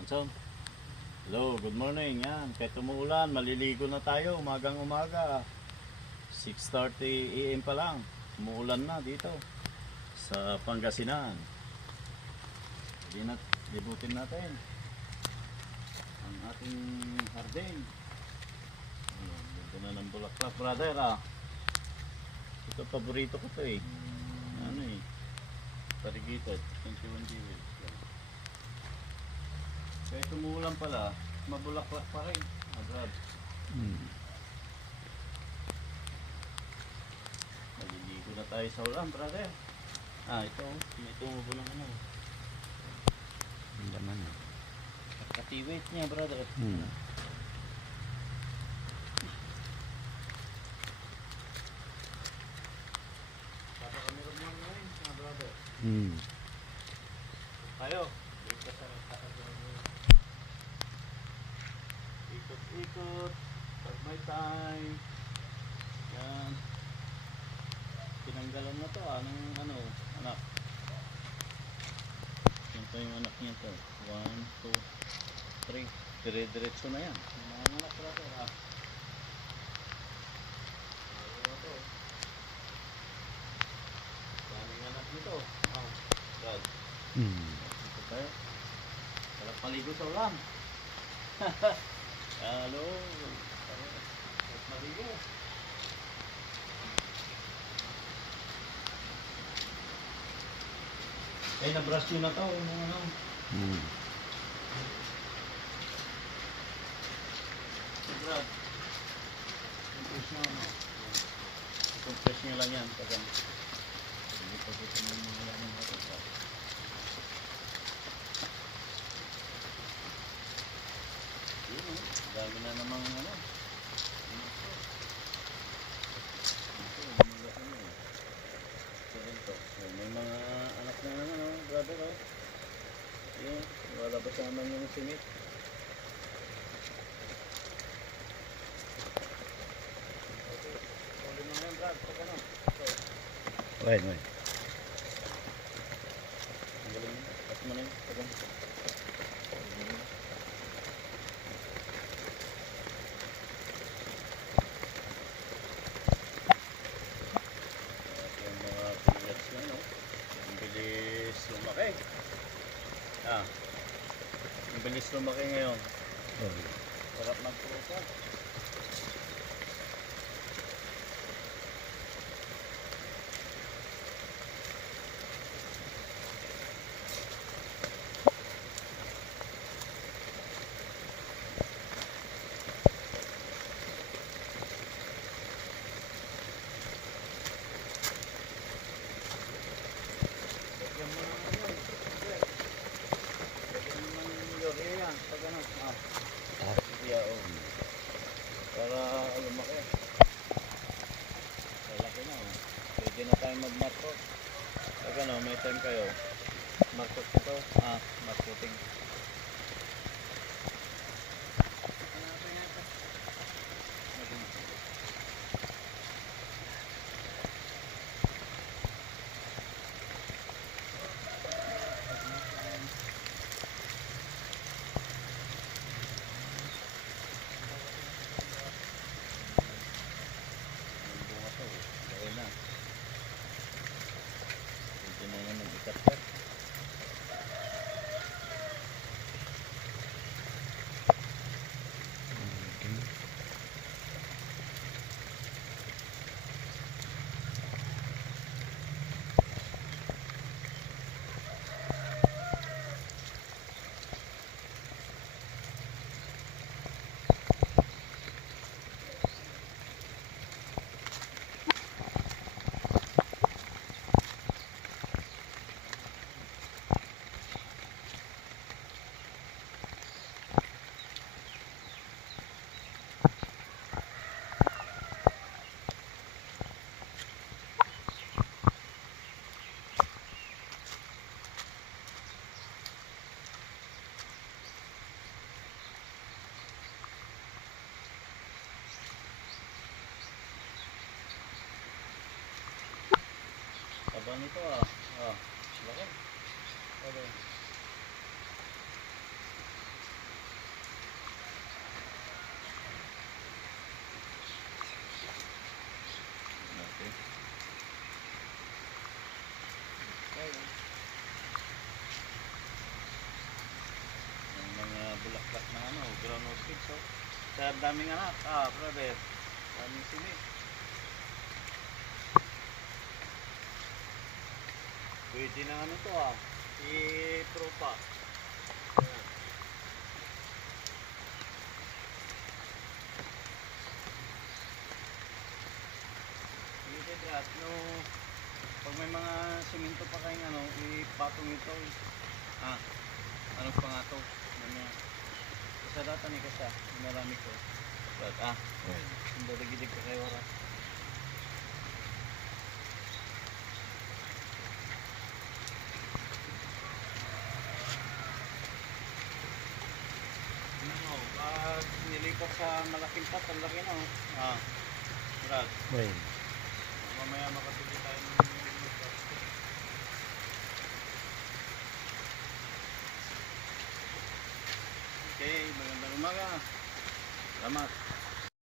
Hanson. Hello, good morning. Yan, kahit umuulan, maliligo na tayo umagang umaga. 6:30 AM pa lang. Umuulan na dito sa Pangasinan. Libutin natin ang ating hardin. Ayan, ganda na ng bulaklak, brother, ah. Ito, paborito ko to eh. Ano eh, Parigitot, 21 Jewels. Kahit umuulan pala, mabulaklak pa rin. Brad. Maliligo na tayo sa ulan, brother. Ito, tumutubo ko ng ano. Ang laman. Katiwait niya, brother. Para kami rin lang ngayon, mga brother. Tayo. Ikot-ikot. Pag may time. Yan. Tinanggalan na to, anong anak. Yan pa yung anak niya to. 1, 2, 3. Dire-diretso na yan. Mga anak, brother, daming anak nito. Brad. Dito tayo. Sarap maligo sa ulan. Hello. Sarap maligo. Na-brush nyo na to. Brad. Compress nyo ano. Compress nyo lang yan. Hindi pa dito mo mga lang yung hotdog. Dami na namang ano. May mga anak na naman, brother, Ayan, lalabas naman yung singit. Uli mo na yan, Brad. Pagka na. Wait. Ang galing mo. Tapos mo na yun. Pagka na. Yung mga pillars na, no? Ang bilis lumaki. Ang bilis lumaki ngayon. Sarap magprusa. Para lumaki. Lalaki na. Pwede na tayong mag-markot. Pag may time kayo, markot ito. Markoting. Taba nito laki. Okay. bulaklak ng ano, ground orchids. So, sa daming anak, brother. Daming sili. Pwede na ano to i-propa. Ayan. Pwede drat, no, pag may mga simento pa kayong ano, ipatong ito. Ano pa nga to? Isa data ni kasa, marami ko. But Well. hindi dagidig ka kayo oras. Ano, pag nilipat sa malaking pot, ang laki na Brad, Well. mamaya makabili tayo ng plastic. Okay, magandang umaga. Salamat.